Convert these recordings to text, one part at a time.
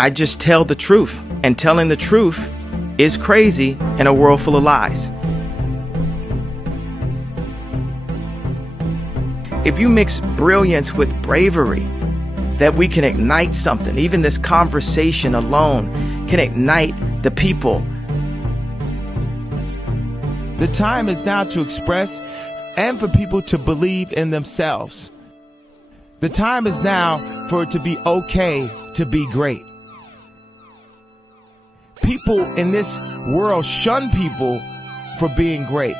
I just tell the truth, and telling the truth is crazy in a world full of lies. If you mix brilliance with bravery, that we can ignite something. Even this conversation alone can ignite the people. The time is now to express and for people to believe in themselves. The time is now for it to be okay to be great. People in this world shun people for being great,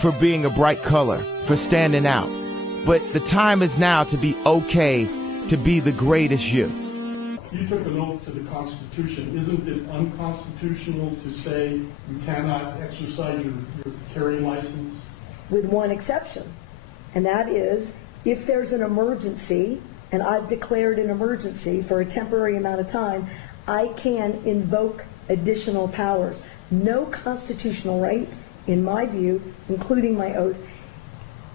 for being a bright color, for standing out. But the time is now to be okay to be the greatest you. You took an oath to the Constitution. Isn't it unconstitutional to say you cannot exercise your carrying license? With one exception, and that is if there's an emergency, and I've declared an emergency for a temporary amount of time, I can invoke additional powers. No constitutional right, in my view, including my oath,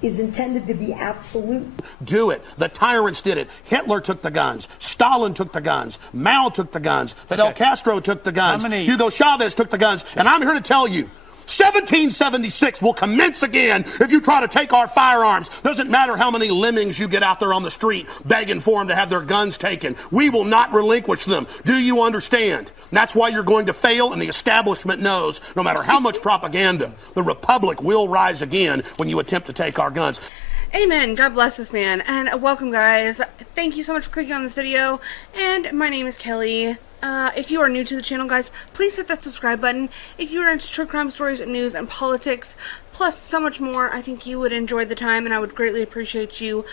is intended to be absolute. Do it. The tyrants did it. Hitler took the guns. Stalin took the guns. Mao took the guns. Fidel Castro took the guns. Hugo Chavez took the guns. And I'm here to tell you, 1776 will commence again if you try to take our firearms. Doesn't matter how many lemmings you get out there on the street begging for them to have their guns taken. We will not relinquish them. Do you understand? And that's why you're going to fail, and the establishment knows no matter how much propaganda, the Republic will rise again when you attempt to take our guns. Amen. God bless this man. And welcome, guys. Thank you so much for clicking on this video. And my name is Kelly. If you are new to the channel, guys, please hit that subscribe button. If you are into true crime stories, news, and politics, plus so much more, I think you would enjoy the time, and I would greatly appreciate you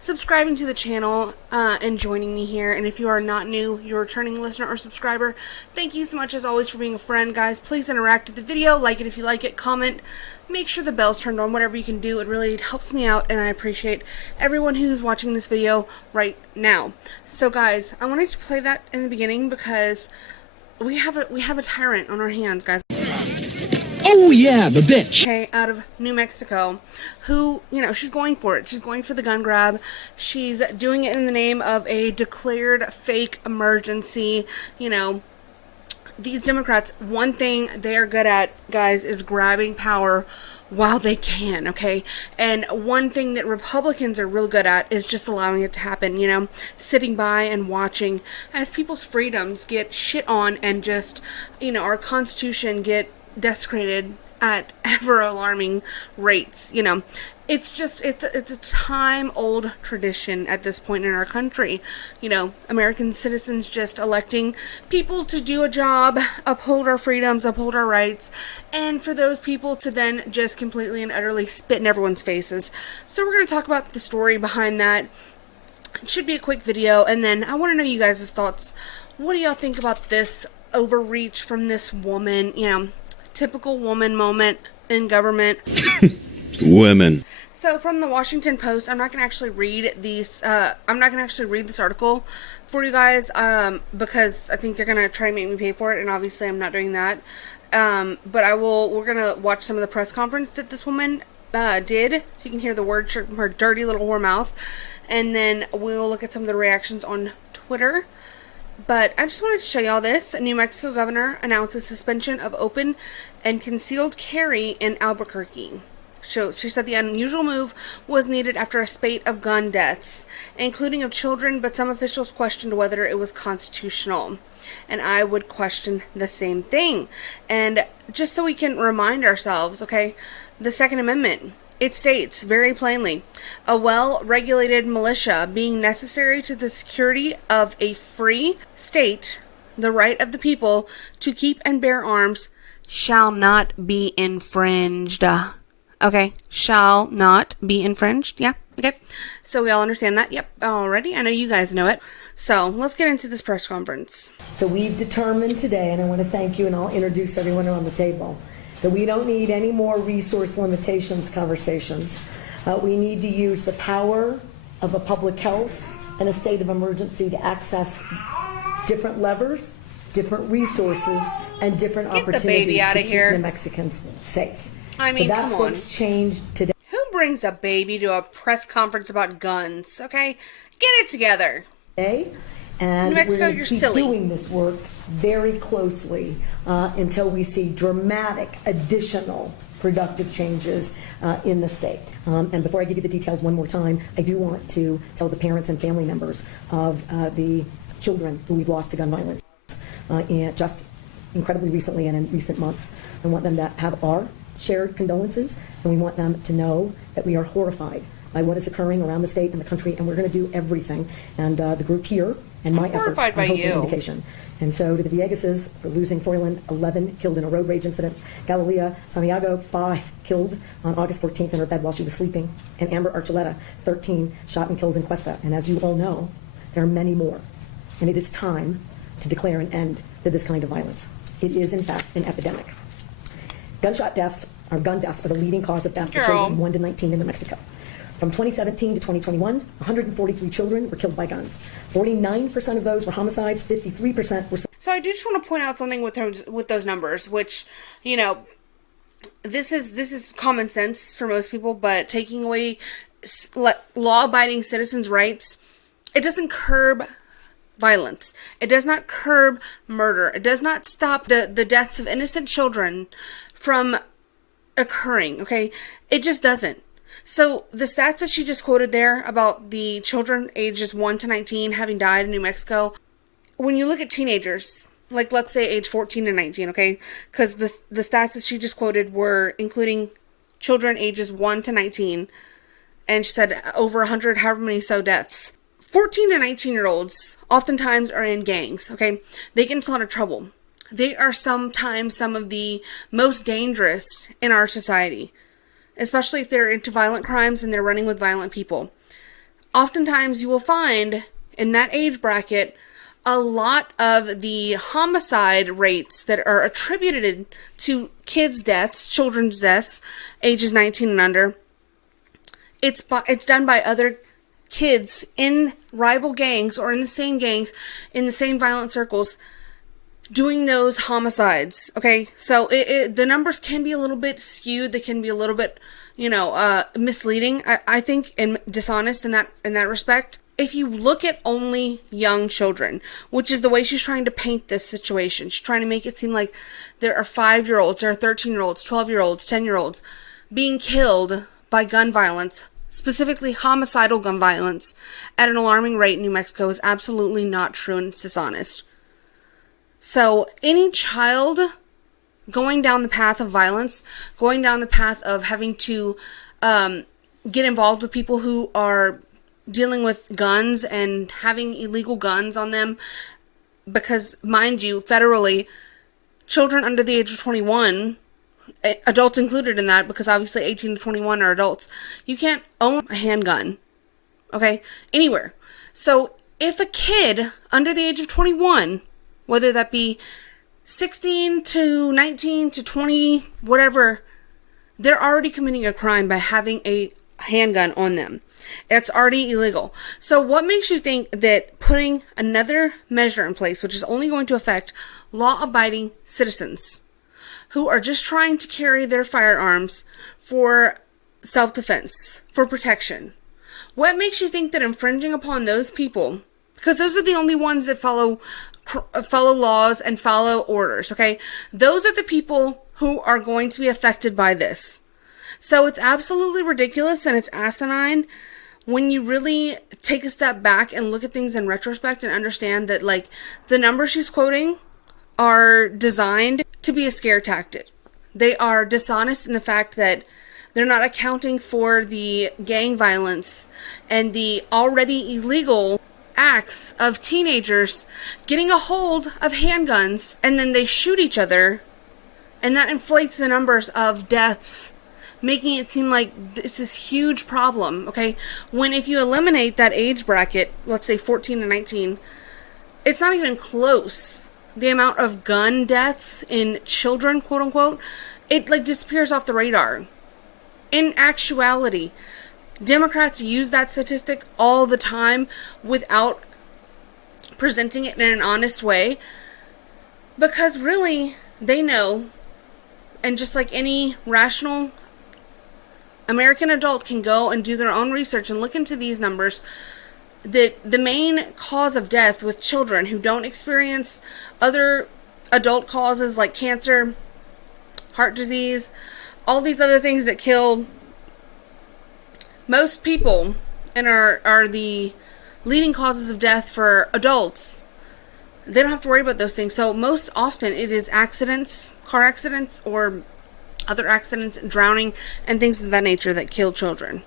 subscribing to the channel and joining me here. And if you are not new, you're a returning listener or subscriber, thank you so much as always for being a friend, guys. Please interact with the video, like it if you like it, comment, make sure the bell's turned on, whatever you can do. It really helps me out, and I appreciate everyone who's watching this video right now. So guys, I wanted to play that in the beginning because we have a tyrant on our hands, guys. Oh yeah, the bitch. Okay, out of New Mexico, who, you know, she's going for it. She's going for the gun grab. She's doing it in the name of a declared fake emergency. You know, these Democrats, one thing they are good at, guys, is grabbing power while they can, okay? And one thing that Republicans are real good at is just allowing it to happen, you know, sitting by and watching as people's freedoms get shit on and just, you know, our Constitution get desecrated at ever alarming rates. You know, it's just, it's a time-old tradition at this point in our country. You know, American citizens just electing people to do a job, uphold our freedoms, uphold our rights, and for those people to then just completely and utterly spit in everyone's faces. So we're going to talk about the story behind that. It should be a quick video, and then I want to know you guys' thoughts. What do y'all think about this overreach from this woman? You know, typical woman moment in government. Women. So from the Washington Post, I'm not going to actually read these. I'm not going to actually read this article for you guys because I think they're going to try to make me pay for it, and obviously I'm not doing that. But I will. We're going to watch some of the press conference that this woman did, so you can hear the words from her dirty little whore mouth, and then we'll look at some of the reactions on Twitter. But I just wanted to show y'all this. A New Mexico governor announces suspension of open and concealed carry in Albuquerque. She said the unusual move was needed after a spate of gun deaths, including of children, but some officials questioned whether it was constitutional. And I would question the same thing. And just so we can remind ourselves, okay, the Second Amendment, it states very plainly, a well-regulated militia being necessary to the security of a free state, the right of the people to keep and bear arms shall not be infringed. Okay, shall not be infringed. Yeah, okay. So we all understand that. Yep, already. I know you guys know it. So let's get into this press conference. So we've determined today, and I want to thank you, and I'll introduce everyone around the table, that we don't need any more resource limitations conversations. We need to use the power of a public health and a state of emergency to access different levers, different resources, and different opportunities to keep the Mexicans safe. I mean, so that's come on. what's changed today. Who brings a baby to a press conference about guns? Okay, get it together. And New Mexico, we're going you're to keep silly. doing this work very closely until we see dramatic additional productive changes in the state. And before I give you the details one more time, I do want to tell the parents and family members of the children who we've lost to gun violence and just incredibly recently and in recent months. I want them to have our shared condolences, and we want them to know that we are horrified by what is occurring around the state and the country, and we're going to do everything. And the group here and my efforts, horrified by I hope, you. are indication. And so to the Viegases for losing Froyland, 11 killed in a road rage incident. Galilea Santiago, 5 killed on August 14th in her bed while she was sleeping. And Amber Archuleta, 13 shot and killed in Cuesta. And as you all know, there are many more. And it is time to declare an end to this kind of violence. It is, in fact, an epidemic. Gun deaths are the leading cause of death for children 1 to 19 in New Mexico. From 2017 to 2021, 143 children were killed by guns. 49% of those were homicides, 53% were... So I do just want to point out something with those numbers, which, you know, this is common sense for most people, but taking away law-abiding citizens' rights, it doesn't curb violence. It does not curb murder. It does not stop the deaths of innocent children from occurring, okay? It just doesn't. So the stats that she just quoted there about the children ages 1 to 19 having died in New Mexico, when you look at teenagers, like let's say age 14 to 19, okay? Because the stats that she just quoted were including children ages 1 to 19, and she said over 100, however many so deaths. 14 to 19-year-olds oftentimes are in gangs, okay? They get into a lot of trouble. They are sometimes some of the most dangerous in our society, especially if they're into violent crimes and they're running with violent people. Oftentimes you will find in that age bracket a lot of the homicide rates that are attributed to kids' deaths, children's deaths, ages 19 and under. It's done by other kids in rival gangs or in the same gangs, in the same violent circles, doing those homicides, okay? So the numbers can be a little bit skewed. They can be a little bit, misleading, I think, and dishonest in that respect. If you look at only young children, which is the way she's trying to paint this situation, she's trying to make it seem like there are 5-year-olds, there are 13-year-olds, 12-year-olds, 10-year-olds being killed by gun violence, specifically homicidal gun violence, at an alarming rate in New Mexico is absolutely not true, and it's dishonest. So any child going down the path of violence, going down the path of having to get involved with people who are dealing with guns and having illegal guns on them, because, mind you, federally, children under the age of 21, adults included in that, because obviously 18 to 21 are adults, you can't own a handgun, okay, anywhere. So if a kid under the age of 21, whether that be 16 to 19 to 20, whatever, they're already committing a crime by having a handgun on them. It's already illegal. So what makes you think that putting another measure in place, which is only going to affect law-abiding citizens who are just trying to carry their firearms for self-defense, for protection, what makes you think that infringing upon those people, because those are the only ones that follow laws and follow orders, okay? Those are the people who are going to be affected by this. So it's absolutely ridiculous and it's asinine when you really take a step back and look at things in retrospect and understand that, like, the numbers she's quoting are designed to be a scare tactic. They are dishonest in the fact that they're not accounting for the gang violence and the already illegal acts of teenagers getting a hold of handguns, and then they shoot each other, and that inflates the numbers of deaths, making it seem like this is huge problem, okay? When if you eliminate that age bracket, let's say 14 to 19, it's not even close. The amount of gun deaths in children, quote unquote, it like disappears off the radar. In actuality, Democrats use that statistic all the time without presenting it in an honest way, because really they know, and just like any rational American adult can go and do their own research and look into these numbers, the main cause of death with children who don't experience other adult causes like cancer, heart disease, all these other things that kill most people and are the leading causes of death for adults. They don't have to worry about those things. So most often it is accidents, car accidents, or other accidents, drowning, and things of that nature that kill children.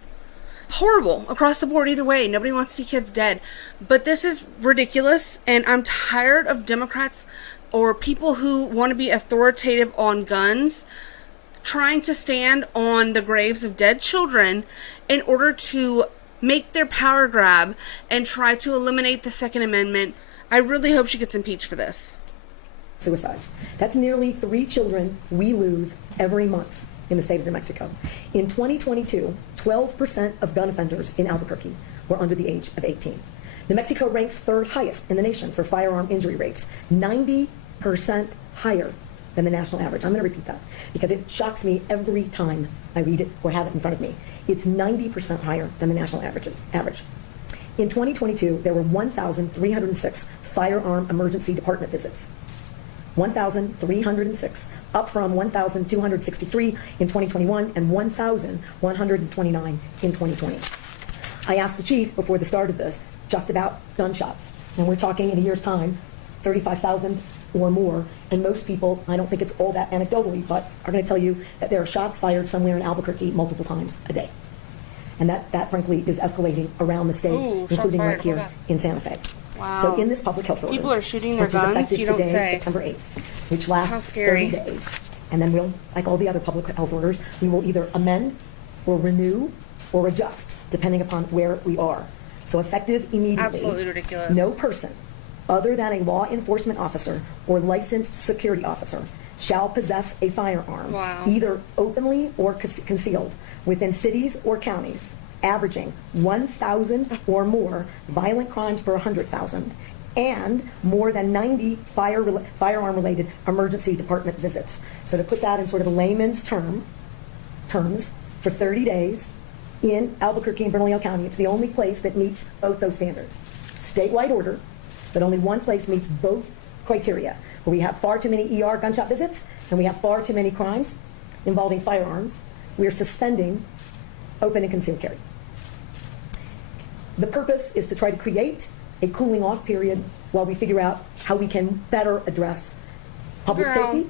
Horrible across the board either way. Nobody wants to see kids dead. But this is ridiculous, and I'm tired of Democrats or people who want to be authoritative on guns trying to stand on the graves of dead children in order to make their power grab and try to eliminate the Second Amendment. I really hope she gets impeached for this. Suicides. That's nearly 3 children we lose every month in the state of New Mexico. In 2022, 12% of gun offenders in Albuquerque were under the age of 18. New Mexico ranks 3rd highest in the nation for firearm injury rates, 90% higher than the national average. I'm going to repeat that because it shocks me every time I read it or have it in front of me. It's 90% higher than the national average. In 2022, there were 1,306 firearm emergency department visits. 1,306, up from 1,263 in 2021 and 1,129 in 2020. I asked the chief before the start of this just about gunshots, and we're talking in a year's time, 35,000 or more, and most people, I don't think it's all that anecdotally, but are going to tell you that there are shots fired somewhere in Albuquerque multiple times a day. And that frankly, is escalating around the state, including right here in Santa Fe. Wow. So in this public health order, People are shooting their which is guns? effective You don't today, say. September 8th, which How lasts scary. 30 days. And then we'll, like all the other public health orders, we will either amend or renew or adjust, depending upon where we are. So effective immediately. Absolutely ridiculous. No person other than a law enforcement officer or licensed security officer shall possess a firearm, Wow. either openly or concealed, within cities or counties, averaging 1,000 or more violent crimes per 100,000, and more than 90 firearm-related emergency department visits. So to put that in sort of a layman's terms, for 30 days in Albuquerque and Bernalillo County, it's the only place that meets both those standards. Statewide order, but only one place meets both criteria, where we have far too many ER gunshot visits and we have far too many crimes involving firearms. We are suspending open and concealed carry. The purpose is to try to create a cooling off period while we figure out how we can better address public safety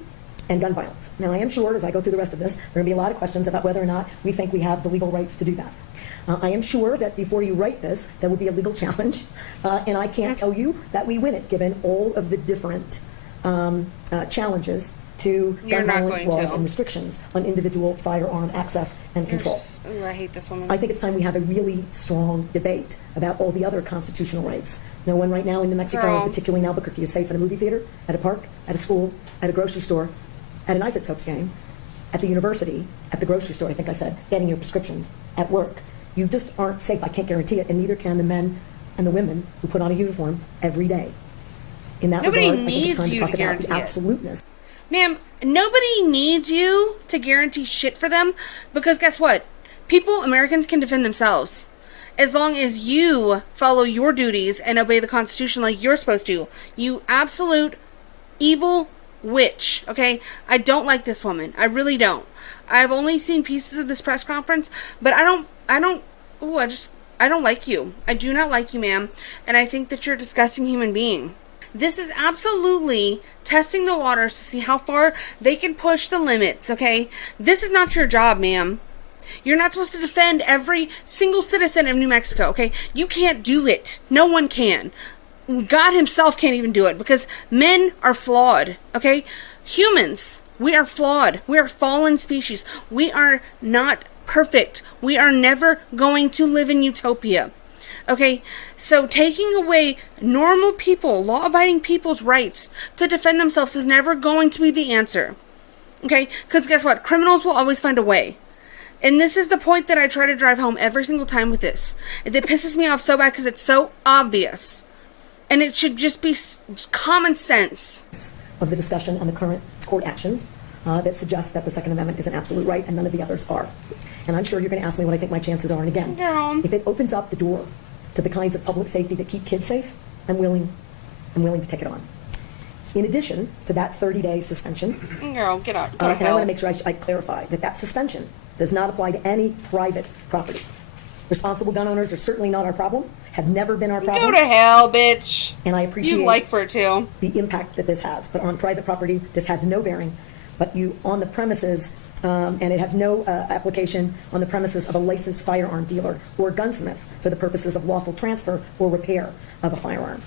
and gun violence. Now, I am sure as I go through the rest of this, there are going to be a lot of questions about whether or not we think we have the legal rights to do that. I am sure that before you write this, there will be a legal challenge, and I can't tell you that we win it, given all of the different challenges to gun violence laws and restrictions on individual firearm access and control. Ooh, I hate this woman. I think it's time we have a really strong debate about all the other constitutional rights. No one right now in New Mexico, Girl. particularly in Albuquerque, is safe at a movie theater, at a park, at a school, at a grocery store, at an Isotopes game, at the university, at the grocery store, I think I said, getting your prescriptions, at work. You just aren't safe. I can't guarantee it, and neither can the men and the women who put on a uniform every day. In that Nobody regard, I think it's time needs to you talk to about guarantee the it. absoluteness. Ma'am, nobody needs you to guarantee shit for them, because guess what? Americans can defend themselves. As long as you follow your duties and obey the Constitution like you're supposed to. You absolute evil witch, okay? I don't like this woman. I really don't. I've only seen pieces of this press conference, but I don't like you. I do not like you, ma'am. And I think that you're a disgusting human being. This is absolutely testing the waters to see how far they can push the limits, okay? This is not your job, ma'am. You're not supposed to defend every single citizen of New Mexico, okay? You can't do it. No one can. God himself can't even do it because men are flawed, okay? Humans, we are flawed. We are fallen species. We are not perfect. We are never going to live in utopia. Okay, so taking away normal people, law-abiding people's rights to defend themselves is never going to be the answer. Okay, because guess what? Criminals will always find a way. And this is the point that I try to drive home every single time with this. It pisses me off so bad because it's so obvious. And it should just be common sense. Of the discussion on the current court actions that suggest that the Second Amendment is an absolute right and none of the others are. And I'm sure you're going to ask me what I think my chances are. And again, Girl. if it opens up the door to the kinds of public safety that keep kids safe, I'm willing to take it on. In addition to that 30-day suspension, Girl, get out. Go to and I hell. want to make sure I clarify that suspension does not apply to any private property. Responsible gun owners are certainly not our problem, have never been our problem. Go to hell, bitch. And I appreciate You like for it too. the impact that this has. But on private property, this has no bearing. But you, on the premises, and it has no application on the premises of a licensed firearm dealer or gunsmith for the purposes of lawful transfer or repair of a firearm.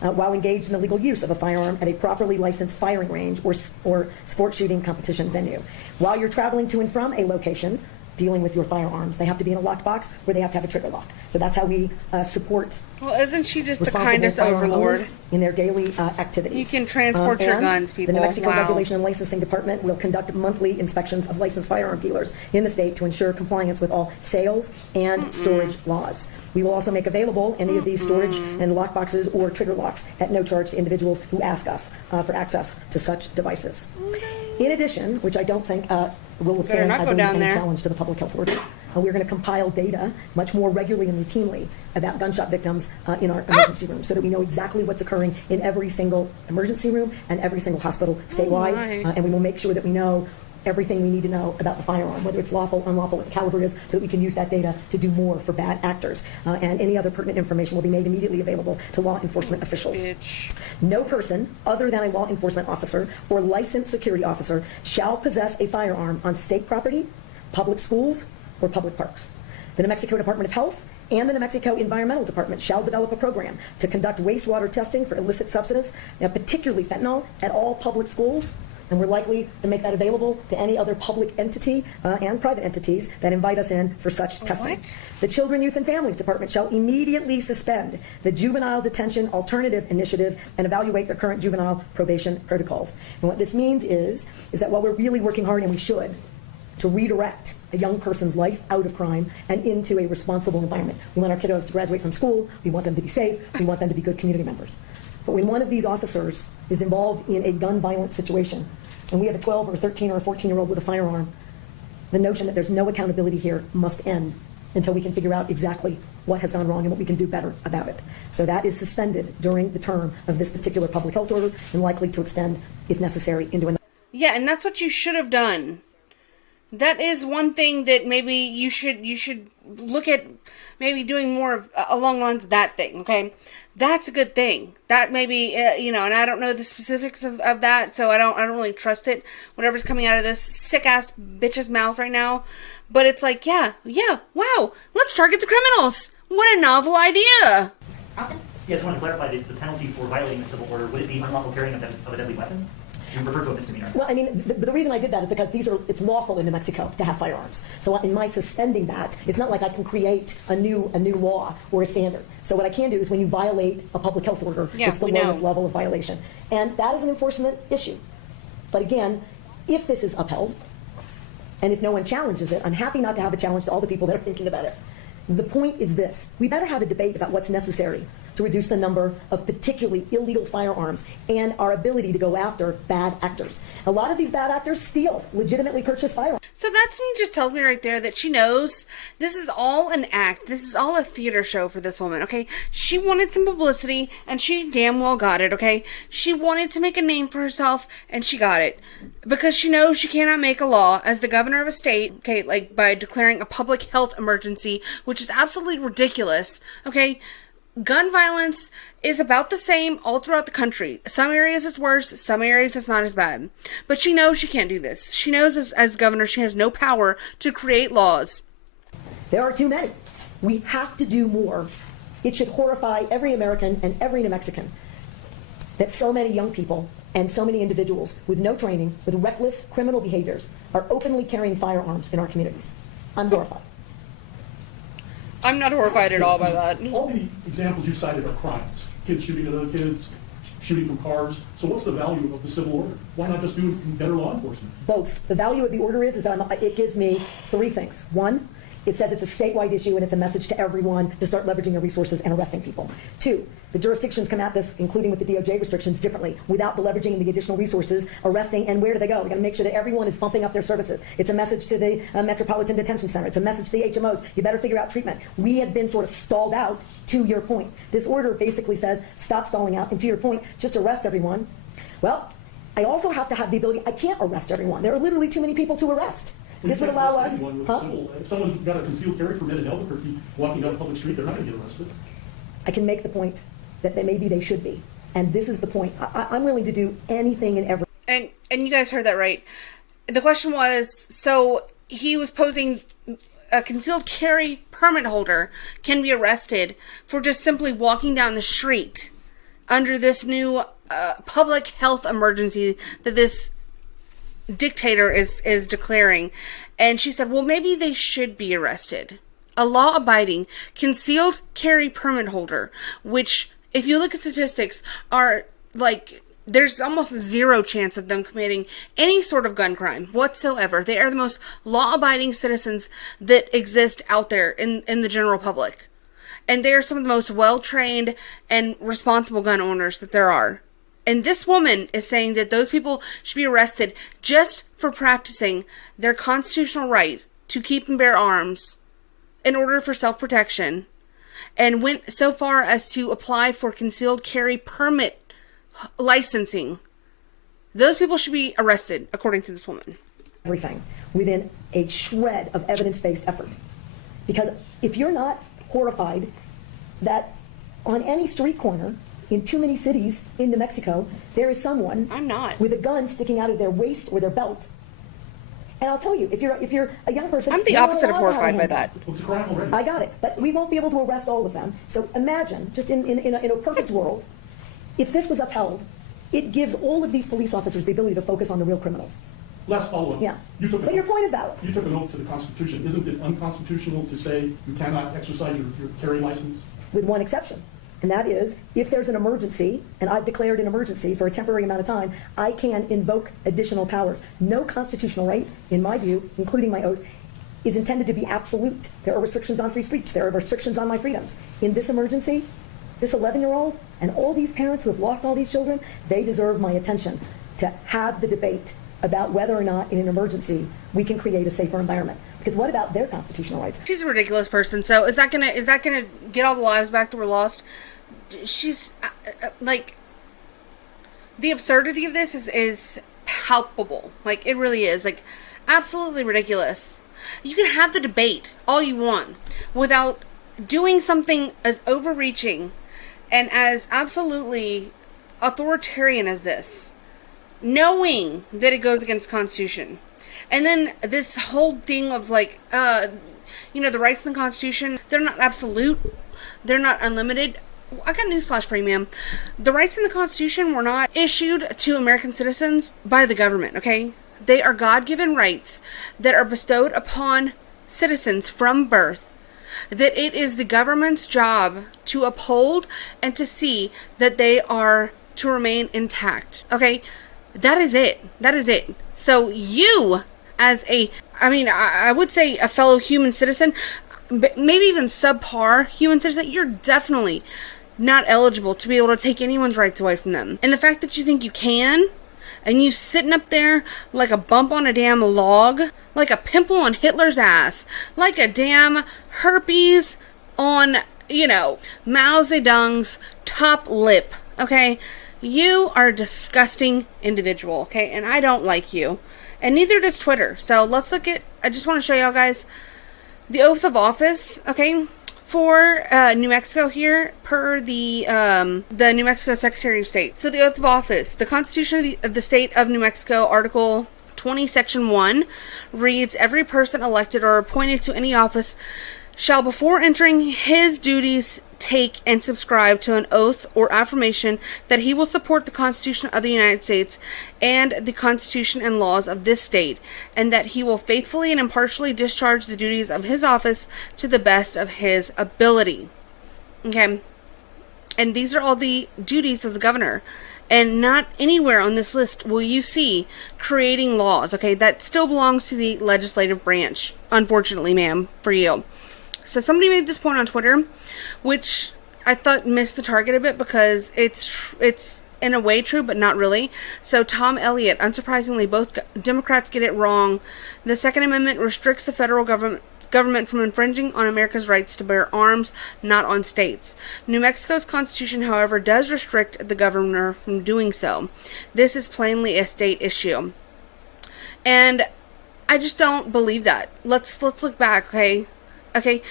While engaged in the legal use of a firearm at a properly licensed firing range or sport shooting competition venue. While you're traveling to and from a location dealing with your firearms, they have to be in a locked box or they have to have a trigger lock. So that's how we support. Well, isn't she just the responsible kindest firearm overlord? owners in their daily activities. You can transport your And guns, people. The New Mexico Wow. Regulation and Licensing Department will conduct monthly inspections of licensed firearm dealers in the state to ensure compliance with all sales and storage laws. We will also make available any of these storage and lock boxes or trigger locks at no charge to individuals who ask us for access to such devices. In addition, which I don't think will withstand, not I go believe, down any there. challenge to the public health order, we're going to compile data much more regularly and routinely about gunshot victims in our emergency rooms so that we know exactly what's occurring in every single emergency room and every single hospital statewide. my. And we will make sure that we know everything we need to know about the firearm, whether it's lawful, unlawful, what the caliber is, so that we can use that data to do more for bad actors. And any other pertinent information will be made immediately available to law enforcement officials. Bitch. No person other than a law enforcement officer or licensed security officer shall possess a firearm on state property, public schools, or public parks. The New Mexico Department of Health and the New Mexico Environmental Department shall develop a program to conduct wastewater testing for illicit substances, particularly fentanyl, at all public schools. And we're likely to make that available to any other public entity and private entities that invite us in for such testing. What? The Children, Youth, and Families Department shall immediately suspend the Juvenile Detention Alternative Initiative and evaluate their current juvenile probation protocols. And what this means is that while we're really working hard, and we should, to redirect a young person's life out of crime and into a responsible environment. We want our kiddos to graduate from school. We want them to be safe. We want them to be good community members. But when one of these officers is involved in a gun violence situation, and we have a 12 or 13 or a 14-year-old with a firearm, the notion that there's no accountability here must end until we can figure out exactly what has gone wrong and what we can do better about it. So that is suspended during the term of this particular public health order and likely to extend, if necessary, into another. Yeah, and that's what you should have done. That is one thing that maybe you should look at, maybe doing more of along the lines of that thing. Okay, that's a good thing. That maybe and I don't know the specifics of that, so I don't really trust it. Whatever's coming out of this sick ass bitch's mouth right now, but it's like yeah, wow, let's target the criminals. What a novel idea. Yeah, I just want to clarify the penalty for violating the civil order. Would it be unlawful carrying of a deadly weapon? You refer to a misdemeanor. Well, I mean, the reason I did that is because it's lawful in New Mexico to have firearms. So in my suspending that, it's not like I can create a new law or a standard. So what I can do is when you violate a public health order, it's the lowest level of violation. And that is an enforcement issue. But again, if this is upheld, and if no one challenges it, I'm happy not to have a challenge to all the people that are thinking about it. The point is this: we better have a debate about what's necessary to reduce the number of particularly illegal firearms and our ability to go after bad actors. A lot of these bad actors steal legitimately purchased firearms. So that to me just tells me right there that she knows this is all an act. This is all a theater show for this woman, okay? She wanted some publicity, and she damn well got it, okay? She wanted to make a name for herself, and she got it. Because she knows she cannot make a law as the governor of a state, okay, like by declaring a public health emergency, which is absolutely ridiculous, okay? Gun violence is about the same all throughout the country. Some areas it's worse, some areas it's not as bad. But she knows she can't do this. She knows as governor she has no power to create laws. There are too many. We have to do more. It should horrify every American and every New Mexican that so many young people and so many individuals with no training, with reckless criminal behaviors, are openly carrying firearms in our communities. I'm horrified. I'm not horrified at all by that. All the examples you cited are crimes. Kids shooting at other kids, shooting from cars. So what's the value of the civil order? Why not just do better law enforcement? Both. The value of the order is that it gives me three things. One, It says it's a statewide issue and it's a message to everyone to start leveraging their resources and arresting people. 2, the jurisdictions come at this, including with the DOJ restrictions, differently, without the leveraging and the additional resources, arresting, and where do they go? We got to make sure that everyone is bumping up their services. It's a message to the Metropolitan Detention Center. It's a message to the HMOs. You better figure out treatment. We have been sort of stalled out, to your point. This order basically says, stop stalling out, and to your point, just arrest everyone. Well, I also have to have the ability, I can't arrest everyone. There are literally too many people to arrest. This would allow us, If someone's got a concealed carry permit in Albuquerque walking down a public street, they're not going to get arrested. I can make the point that maybe they should be. And this is the point. I'm willing to do anything and everything. And you guys heard that right. The question was, so he was posing a concealed carry permit holder can be arrested for just simply walking down the street under this new public health emergency that this dictator is declaring. And she said, well, maybe they should be arrested. A law-abiding concealed carry permit holder, which, if you look at statistics, are like, there's almost zero chance of them committing any sort of gun crime whatsoever. They are the most law-abiding citizens that exist out there in the general public. And they are some of the most well-trained and responsible gun owners that there are. And this woman is saying that those people should be arrested just for practicing their constitutional right to keep and bear arms in order for self-protection, and went so far as to apply for concealed carry permit licensing. Those people should be arrested, according to this woman. Everything within a shred of evidence-based effort. Because if you're not horrified that on any street corner in too many cities in New Mexico, there is someone I'm not. with a gun sticking out of their waist or their belt. And I'll tell you, if you're a young person, I'm the opposite of horrified by that. It's a crime already. I got it, but we won't be able to arrest all of them. So imagine, just in a perfect world, if this was upheld, it gives all of these police officers the ability to focus on the real criminals. Last follow-up. Yeah. But your point is valid. You took an oath to the Constitution. Isn't it unconstitutional to say you cannot exercise your carry license? With one exception. And that is, if there's an emergency, and I've declared an emergency for a temporary amount of time, I can invoke additional powers. No constitutional right, in my view, including my oath, is intended to be absolute. There are restrictions on free speech. There are restrictions on my freedoms. In this emergency, this 11-year-old and all these parents who have lost all these children, they deserve my attention to have the debate about whether or not in an emergency we can create a safer environment. Because what about their constitutional rights? She's a ridiculous person. So is that gonna get all the lives back that were lost? She's like, the absurdity of this is palpable. Like, it really is, like, absolutely ridiculous. You can have the debate all you want without doing something as overreaching and as absolutely authoritarian as this, knowing that it goes against the Constitution. And then this whole thing of like, the rights in the Constitution, they're not absolute, they're not unlimited. I got a newsflash for you, ma'am. The rights in the Constitution were not issued to American citizens by the government, okay? They are God-given rights that are bestowed upon citizens from birth, that it is the government's job to uphold and to see that they are to remain intact, okay? That is it. That is it. So you, as I would say a fellow human citizen, but maybe even subpar human citizen, you're definitely not eligible to be able to take anyone's rights away from them. And the fact that you think you can, and you sitting up there like a bump on a damn log, like a pimple on Hitler's ass, like a damn herpes on, Mao Zedong's top lip, okay? You are a disgusting individual, okay? And I don't like you. And neither does Twitter. So let's look at, I just want to show y'all guys the oath of office, okay? For New Mexico here, per the New Mexico Secretary of State. So the oath of office, the Constitution of the State of New Mexico, Article 20, Section 1, reads, every person elected or appointed to any office shall before entering his duties take and subscribe to an oath or affirmation that he will support the Constitution of the United States and the Constitution and laws of this state, and that he will faithfully and impartially discharge the duties of his office to the best of his ability. Okay? And these are all the duties of the governor. And not anywhere on this list will you see creating laws, okay? That still belongs to the legislative branch, unfortunately, ma'am, for you. So somebody made this point on Twitter, which I thought missed the target a bit because it's in a way true, but not really. So Tom Elliott, unsurprisingly, both Democrats get it wrong. The Second Amendment restricts the federal government from infringing on America's rights to bear arms, not on states. New Mexico's constitution, however, does restrict the governor from doing so. This is plainly a state issue. And I just don't believe that. Let's look back, okay? Okay,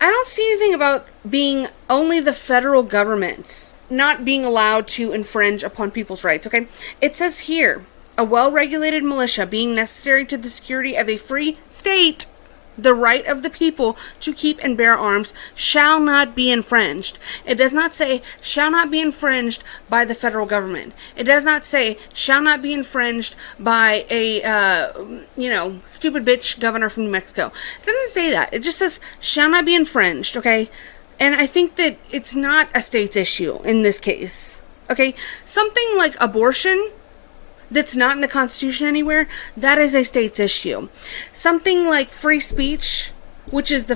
I don't see anything about being only the federal government not being allowed to infringe upon people's rights, okay? It says here, a well-regulated militia being necessary to the security of a free state, the right of the people to keep and bear arms shall not be infringed. It does not say shall not be infringed by the federal government. It does not say shall not be infringed by a, stupid bitch governor from New Mexico. It doesn't say that. It just says shall not be infringed, okay? And I think that it's not a state's issue in this case, okay? Something like abortion that's not in the Constitution anywhere, that is a state's issue. Something like free speech, which is the,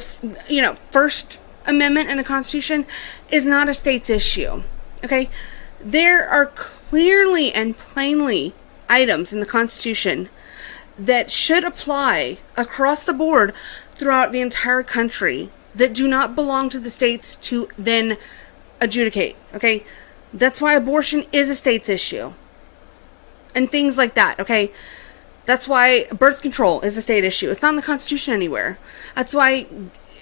First Amendment in the Constitution, is not a state's issue, okay? There are clearly and plainly items in the Constitution that should apply across the board throughout the entire country that do not belong to the states to then adjudicate, okay? That's why abortion is a state's issue. And things like that, okay? That's why birth control is a state issue. It's not in the Constitution anywhere. That's why,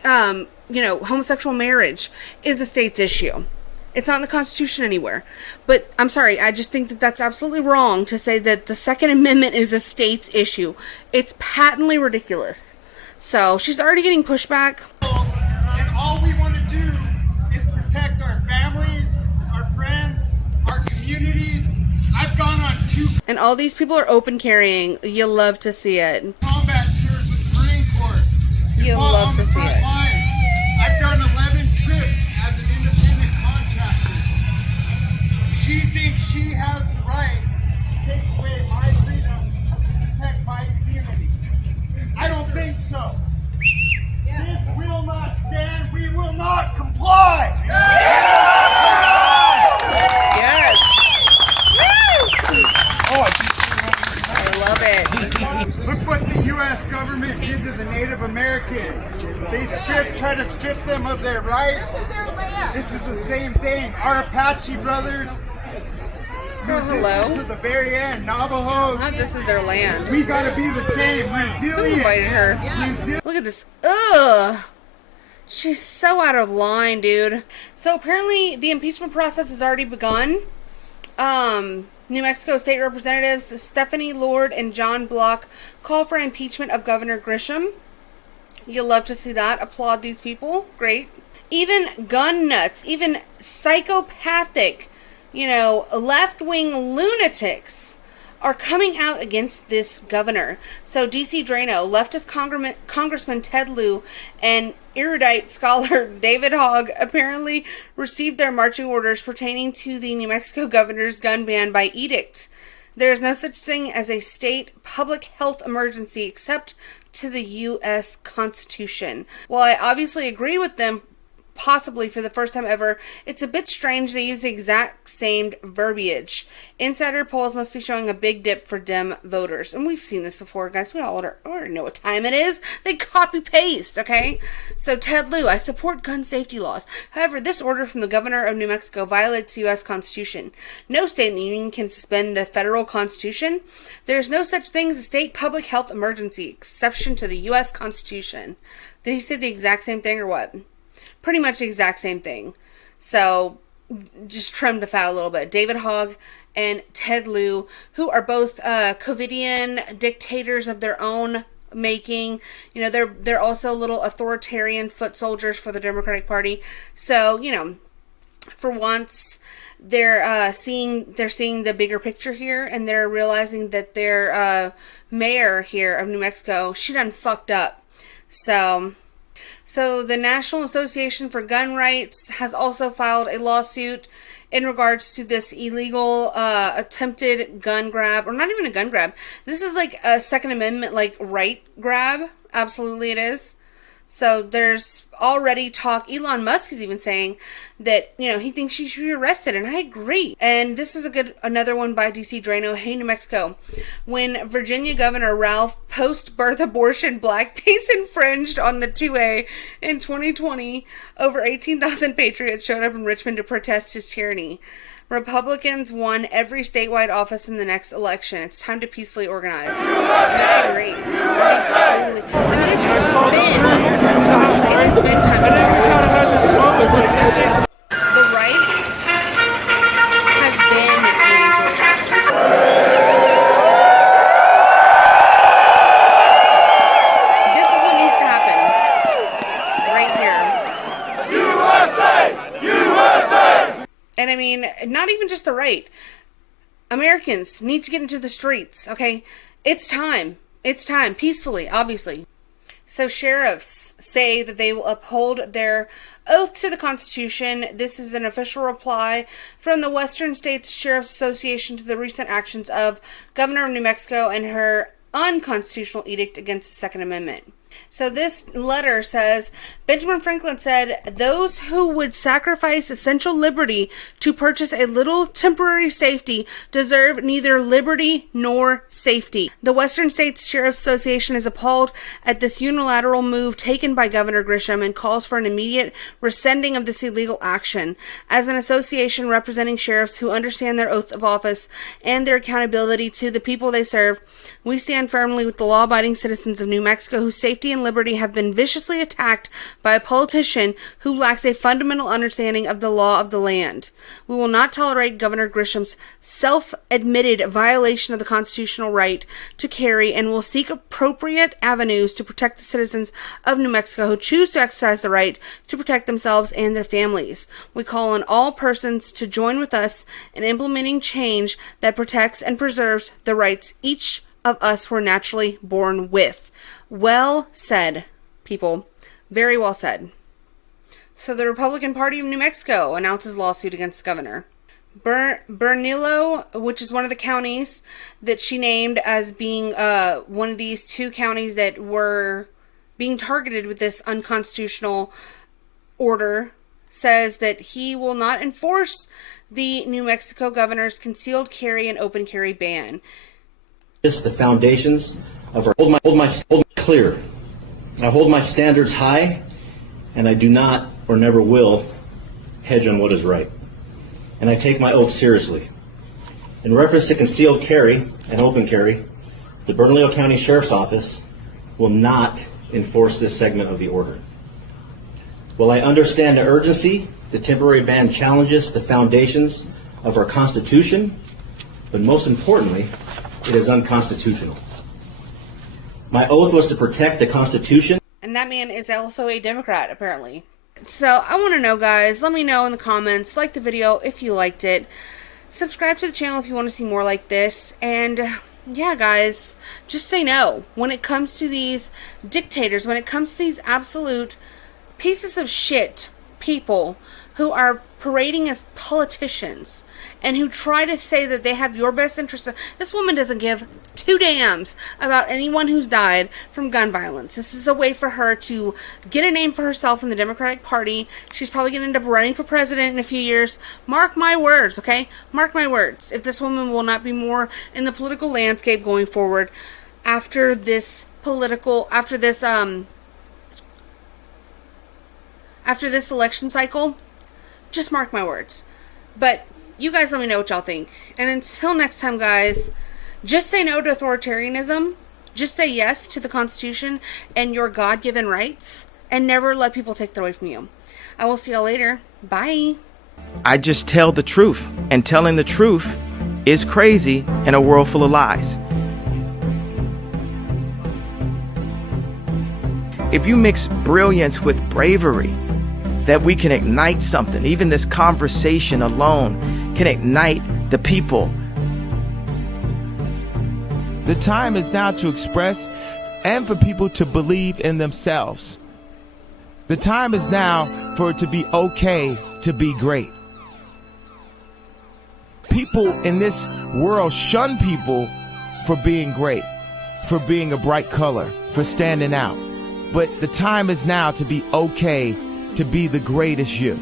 homosexual marriage is a state's issue. It's not in the Constitution anywhere. But I'm sorry, I just think that that's absolutely wrong to say that the Second Amendment is a state's issue. It's patently ridiculous. So she's already getting pushback. And all we want to do is protect our families, our friends, our communities. I've gone on 2 and all these people are open carrying. You'll love to see it. Combat tours with the Marine Corps. You'll love to see it. Lines. I've done 11 trips as an independent contractor. She thinks she has the right to take away my freedom to protect my community. I don't think so. This will not stand. We will not comply. Yes. I love it. Look what the U.S. government did to the Native Americans. They try to strip them of their rights. This is their land. This is the same thing. Our Apache brothers. Hello. To the very end, Navajos. Not this is their land. We gotta be the same. Resilient. Invited her. Look at this. Ugh. She's so out of line, dude. So apparently the impeachment process has already begun. New Mexico State Representatives Stephanie Lord and John Block call for impeachment of Governor Grisham. You'll love to see that. Applaud these people. Great. Even gun nuts, even psychopathic, left-wing lunatics are coming out against this governor. So DC Drano, leftist Congressman Ted Lieu, and erudite scholar David Hogg apparently received their marching orders pertaining to the New Mexico governor's gun ban by edict. There is no such thing as a state public health emergency except to the U.S. Constitution. While I obviously agree with them, possibly for the first time ever, it's a bit strange they use the exact same verbiage. Insider polls must be showing a big dip for Dem voters. And we've seen this before, guys. We all already know what time it is. They copy-paste, okay? So, Ted Lieu, I support gun safety laws. However, this order from the governor of New Mexico violates the U.S. Constitution. No state in the union can suspend the federal Constitution. There is no such thing as a state public health emergency, exception to the U.S. Constitution. Did he say the exact same thing or what? Pretty much the exact same thing. So, just trim the fat a little bit. David Hogg and Ted Lieu, who are both COVIDian dictators of their own making. They're also little authoritarian foot soldiers for the Democratic Party. So, for once, they're seeing the bigger picture here, and they're realizing that their mayor here of New Mexico, she done fucked up. So the National Association for Gun Rights has also filed a lawsuit, in regards to this illegal attempted gun grab, or not even a gun grab. This is like a Second Amendment like right grab. Absolutely it is. So there's already talk. Elon Musk is even saying that, you know, he thinks she should be arrested, and I agree. And this was another one by DC Drano. Hey, New Mexico. When Virginia Governor Ralph post-birth abortion blackface infringed on the 2A in 2020, over 18,000 patriots showed up in Richmond to protest his tyranny. Republicans won every statewide office in the next election. It's time to peacefully organize. And I agree. It has been time to organize. The right has been needing to organize. This is what needs to happen. Right here. USA! USA! And I mean, not even just the right. Americans need to get into the streets, okay? It's time. It's time. Peacefully, obviously. So sheriffs say that they will uphold their oath to the Constitution. This is an official reply from the Western States Sheriff's Association to the recent actions of Governor of New Mexico and her unconstitutional edict against the Second Amendment. So this letter says, Benjamin Franklin said, those who would sacrifice essential liberty to purchase a little temporary safety deserve neither liberty nor safety. The Western States Sheriff's Association is appalled at this unilateral move taken by Governor Grisham and calls for an immediate rescinding of this illegal action. As an association representing sheriffs who understand their oath of office and their accountability to the people they serve, we stand firmly with the law-abiding citizens of New Mexico whose safety and liberty have been viciously attacked by a politician who lacks a fundamental understanding of the law of the land. We will not tolerate Governor Grisham's self-admitted violation of the constitutional right to carry and will seek appropriate avenues to protect the citizens of New Mexico who choose to exercise the right to protect themselves and their families. We call on all persons to join with us in implementing change that protects and preserves the rights each of us were naturally born with. Well said, people. Very well said. So the Republican Party of New Mexico announces lawsuit against the governor. Bernalillo, which is one of the counties that she named as being one of these two counties that were being targeted with this unconstitutional order, says that he will not enforce the New Mexico governor's concealed carry and open carry ban. The foundations of our hold clear. I hold my standards high, and I do not or never will hedge on what is right. And I take my oath seriously. In reference to concealed carry and open carry, the Bernalillo County Sheriff's Office will not enforce this segment of the order. While I understand the urgency, the temporary ban challenges the foundations of our Constitution, but most importantly, it is unconstitutional. My oath was to protect the Constitution. And that man is also a Democrat, apparently. So, I want to know, guys. Let me know in the comments. Like the video if you liked it. Subscribe to the channel if you want to see more like this. And, yeah, guys, just say no. When it comes to these dictators, when it comes to these absolute pieces of shit people who are parading as politicians and who try to say that they have your best interests. This woman doesn't give two dams about anyone who's died from gun violence. This is a way for her to get a name for herself in the Democratic Party. She's probably going to end up running for president in a few years. Mark my words, okay? Mark my words. If this woman will not be more in the political landscape going forward after this election cycle, just mark my words. But you guys let me know what y'all think. And until next time, guys, just say no to authoritarianism. Just say yes to the Constitution and your God-given rights. And never let people take that away from you. I will see y'all later. Bye. I just tell the truth. And telling the truth is crazy in a world full of lies. If you mix brilliance with bravery, that we can ignite something. Even this conversation alone can ignite the people. The time is now to express and for people to believe in themselves. The time is now for it to be okay to be great. People in this world shun people for being great, for being a bright color, for standing out. But the time is now to be okay to be the greatest you.